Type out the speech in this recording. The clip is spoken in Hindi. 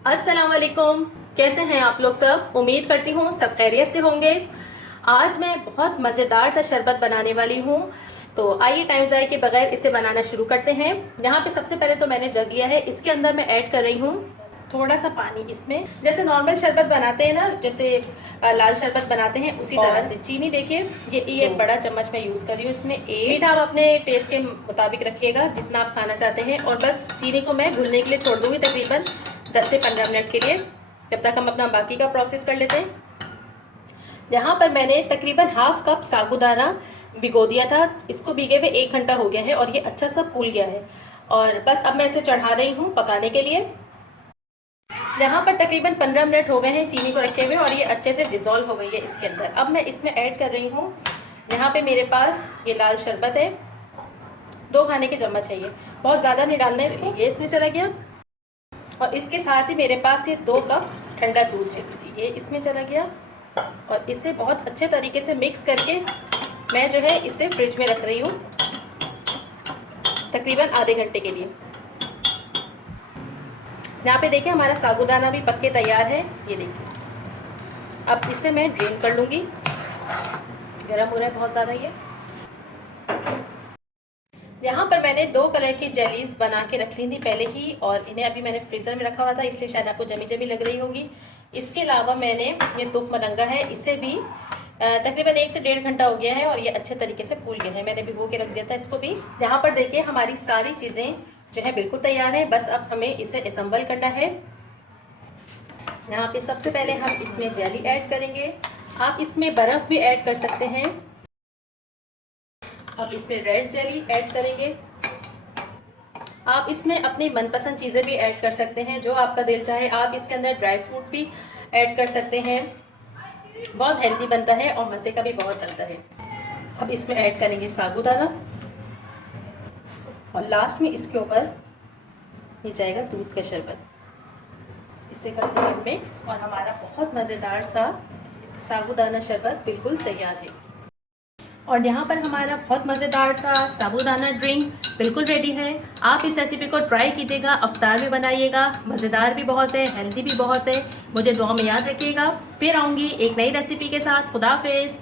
अस्सलाम वालेकुम। कैसे हैं आप लोग सब? उम्मीद करती हूँ सब खैरियत से होंगे। आज मैं बहुत मज़ेदार सा शरबत बनाने वाली हूँ, तो आइए टाइम ज़ाय के बगैर इसे बनाना शुरू करते हैं। यहाँ पे सबसे पहले तो मैंने जग लिया है, इसके अंदर मैं ऐड कर रही हूँ थोड़ा सा पानी। इसमें जैसे नॉर्मल शरबत बनाते हैं ना, जैसे लाल शरबत बनाते हैं उसी तरह से। चीनी देखिए, ये एक बड़ा चम्मच मैं यूज़ कर रही हूँ। इसमें एक मीठा आप अपने टेस्ट के मुताबिक रखिएगा, जितना आप खाना चाहते हैं। और बस चीनी को मैं घुलने के लिए छोड़ दूँगी तकरीबन 10 से 15 मिनट के लिए, जब तक हम अपना बाकी का प्रोसेस कर लेते हैं। यहाँ पर मैंने तकरीबन हाफ कप साबूदाना भिगो दिया था। इसको भीगे हुए 1 घंटा हो गया है और ये अच्छा सा फूल गया है। और बस अब मैं इसे चढ़ा रही हूँ पकाने के लिए। यहाँ पर तकरीबन 15 मिनट हो गए हैं चीनी को रखे हुए और ये अच्छे से डिज़ोल्व हो गई है इसके अंदर। अब मैं इसमें ऐड कर रही हूँ, यहाँ पे मेरे पास ये लाल शरबत है, 2 खाने के चम्मच है। ये बहुत ज़्यादा नहीं डालना है इसको। ये इसमें चला गया और इसके साथ ही मेरे पास ये 2 कप ठंडा दूध है, ये इसमें चला गया। और इसे बहुत अच्छे तरीके से मिक्स करके मैं जो है इसे फ्रिज में रख रही हूँ तकरीबन आधे घंटे के लिए। यहाँ पे देखिए हमारा साबूदाना भी पक के तैयार है, ये देखिए। अब इसे मैं ड्रेन कर लूँगी, गर्म हो रहा है बहुत ज़्यादा ये। यहाँ पर मैंने 2 कलर की जेलीज़ बना के रख ली थी पहले ही, और इन्हें अभी मैंने फ्रीज़र में रखा हुआ था, इसलिए शायद आपको जमी जमी लग रही होगी। इसके अलावा मैंने ये तुक मलंगा है, इसे भी तकरीबन 1 से 1.5 घंटा हो गया है और ये अच्छे तरीके से फूल गया है। मैंने भिगो के रख दिया था इसको भी। यहाँ पर देखिए हमारी सारी चीज़ें जो है बिल्कुल तैयार है, बस अब हमें इसे असम्बल करना है। यहाँ पे सबसे पहले हम इसमें जेली ऐड करेंगे। आप इसमें बर्फ़ भी ऐड कर सकते हैं। अब इसमें रेड जेली ऐड करेंगे। आप इसमें अपनी मनपसंद चीज़ें भी ऐड कर सकते हैं, जो आपका दिल चाहे। आप इसके अंदर ड्राई फ्रूट भी ऐड कर सकते हैं, बहुत हेल्दी बनता है और मज़े का भी बहुत बनता है। अब इसमें ऐड करेंगे साबूदाना और लास्ट में इसके ऊपर ये जाएगा दूध का शरबत। इसे करते हैं मिक्स और हमारा बहुत मज़ेदार सा साबूदाना शरबत बिल्कुल तैयार है। और यहाँ पर हमारा बहुत मज़ेदार सा साबूदाना ड्रिंक बिल्कुल रेडी है। आप इस रेसिपी को ट्राई कीजिएगा, अफ्तार में बनाइएगा। मज़ेदार भी बहुत है, हेल्दी भी बहुत है। मुझे दुआ में याद रखिएगा। फिर आऊँगी एक नई रेसिपी के साथ। खुदा हाफिज़।